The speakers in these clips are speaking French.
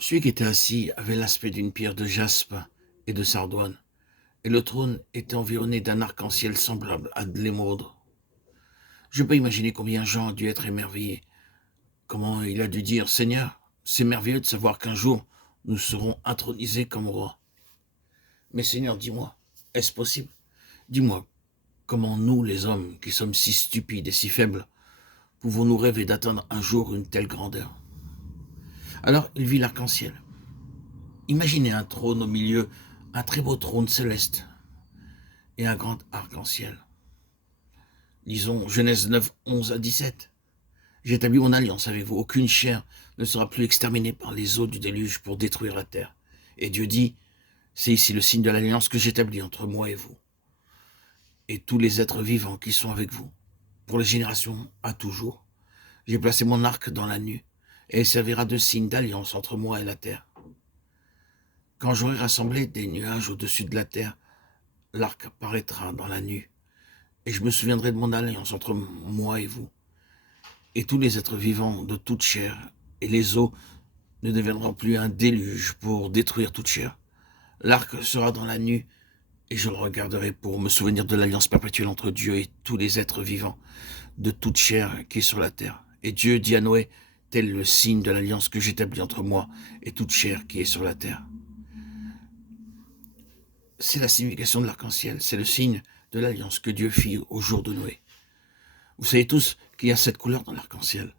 Celui qui était assis avait l'aspect d'une pierre de jaspe et de sardoine, et le trône était environné d'un arc-en-ciel semblable à de l'émeraude. Je peux imaginer combien Jean a dû être émerveillé, comment il a dû dire « Seigneur, c'est merveilleux de savoir qu'un jour nous serons intronisés comme rois. Mais Seigneur, dis-moi, est-ce possible? Dis-moi, comment nous, les hommes, qui sommes si stupides et si faibles, pouvons-nous rêver d'atteindre un jour une telle grandeur ?» Alors il vit l'arc-en-ciel. Imaginez un trône au milieu, un très beau trône céleste et un grand arc-en-ciel. Lisons Genèse 9, 11 à 17. J'établis mon alliance avec vous. Aucune chair ne sera plus exterminée par les eaux du déluge pour détruire la terre. Et Dieu dit, c'est ici le signe de l'alliance que j'établis entre moi et vous, et tous les êtres vivants qui sont avec vous, pour les générations à toujours. J'ai placé mon arc dans la nuit, et il servira de signe d'alliance entre moi et la terre. Quand j'aurai rassemblé des nuages au-dessus de la terre, l'arc apparaîtra dans la nuit, et je me souviendrai de mon alliance entre moi et vous. Et tous les êtres vivants de toute chair, et les eaux ne deviendront plus un déluge pour détruire toute chair. L'arc sera dans la nuit, et je le regarderai pour me souvenir de l'alliance perpétuelle entre Dieu et tous les êtres vivants de toute chair qui est sur la terre. Et Dieu dit à Noé, tel le signe de l'alliance que j'établis entre moi et toute chair qui est sur la terre. C'est la signification de l'arc-en-ciel, c'est le signe de l'alliance que Dieu fit au jour de Noé. Vous savez tous qu'il y a 7 couleurs dans l'arc-en-ciel.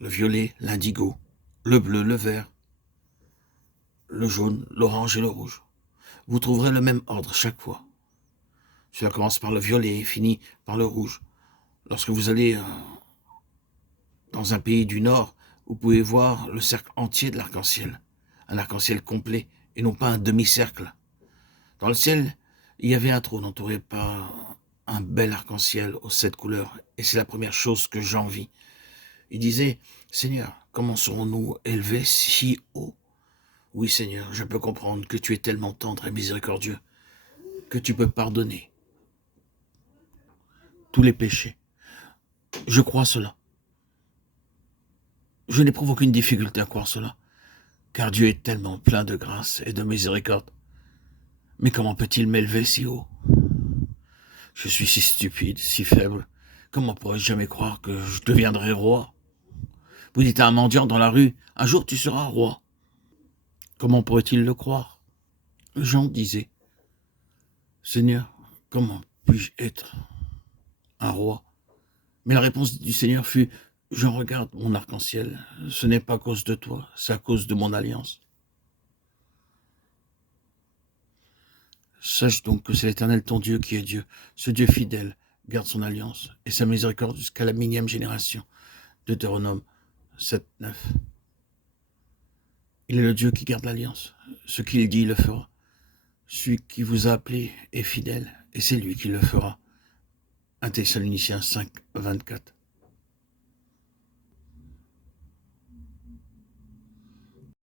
Le violet, l'indigo, le bleu, le vert, le jaune, l'orange et le rouge. Vous trouverez le même ordre chaque fois. Cela commence par le violet et finit par le rouge. Lorsque vous allez dans un pays du Nord, vous pouvez voir le cercle entier de l'arc-en-ciel. Un arc-en-ciel complet et non pas un demi-cercle. Dans le ciel, il y avait un trône entouré par un bel arc-en-ciel aux 7 couleurs. Et c'est la première chose que Jean vit. Il disait, « Seigneur, comment serons-nous élevés si haut ?» Oui, Seigneur, je peux comprendre que tu es tellement tendre et miséricordieux, que tu peux pardonner tous les péchés. Je crois cela. Je n'éprouve aucune difficulté à croire cela, car Dieu est tellement plein de grâce et de miséricorde. Mais comment peut-il m'élever si haut? Je suis si stupide, si faible. Comment pourrais-je jamais croire que je deviendrai roi? Vous dites à un mendiant dans la rue, un jour tu seras roi. Comment pourrait-il le croire? Jean disait, Seigneur, comment puis-je être un roi? Mais la réponse du Seigneur fut, je regarde mon arc-en-ciel, ce n'est pas à cause de toi, c'est à cause de mon alliance. Sache donc que c'est l'Éternel ton Dieu qui est Dieu. Ce Dieu fidèle garde son alliance et sa miséricorde jusqu'à la 1000e génération. Deutéronome 7, 9. Il est le Dieu qui garde l'alliance. Ce qu'il dit, il le fera. Celui qui vous a appelé est fidèle et c'est lui qui le fera. 1 Thessaloniciens 5, 24.